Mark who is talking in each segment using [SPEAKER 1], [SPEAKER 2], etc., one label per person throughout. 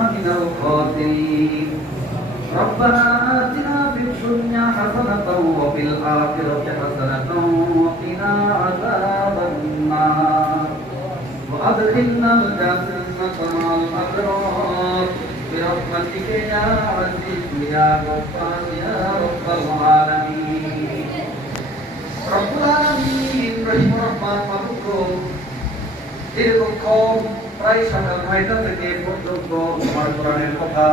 [SPEAKER 1] من الخاسرين ربنا آتنا في الدنيا حسنة وفي الآخرة حسنة وقنا عذاب النار وأدخلنا الجنة مع الأبرار برحمتك يا عزيز يا غفار يا رب العالمين رب العالمين رحم رحمن মাহবুব দীর্ঘক্ষণ প্রায় সকাল নয়টা থেকে পর্যন্ত তোমার কোরআনের কথা,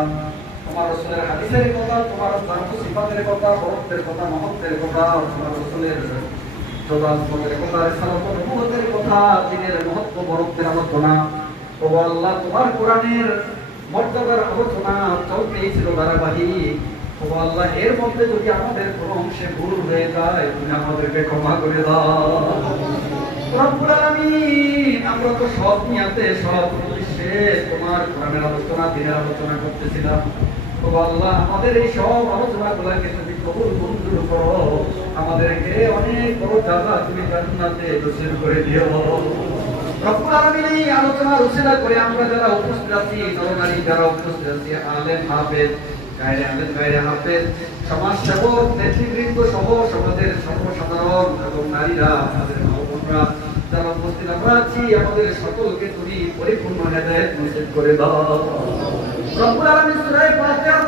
[SPEAKER 1] তোমার রসুলের হাদিসের কথা, তোমার জানু সিফাতের কথা বরত্বের কথা, মহত্বের কথা, তোমার রসুলের যোগাযোগের কথা কথা, দিনের মহত্ব বরত্বের আলোচনা ও আল্লাহ, তোমার কোরআনের মর্যাদার আলোচনা ছিল ধারাবাহিক। ও আল্লাহ, এর মধ্যে যদি আমাদের কোনো অংশে ভুল হয়ে যায়, তুমি আমাদেরকে ক্ষমা করে দাও। রব্বুল আলামিন আমরা তো সব নিয়াতে সব উদ্দেশ্যে তোমার কোরআনের আলোচনা, দিনের আলোচনা করতেছিলাম। আল্লাহ, আমাদের এই সব আলোচনাগুলোকে তুমি কবুল মঞ্জুর করো। আমাদেরকে অনেক বড় জাযা তুমি জান্নাতে নসিব করে দিও। এই আলোচনার উসিলা করে আমরা যারা উপস্থিত আছি নরনারী যারা উপস্থিত আছি, আলেম, হাফেজ হাফেজ সমাজ সেবক নেতৃবৃন্দ সহ সমাজের সর্বসাধারণ এবং নারীরা আমাদের মা উপস্থিত আমরা আছি আমাদের সকলকে তুমি পরিপূর্ণ হেদায়ত নসিব করে দাও। রব্বুল আলামিন সূরা ফাতিহার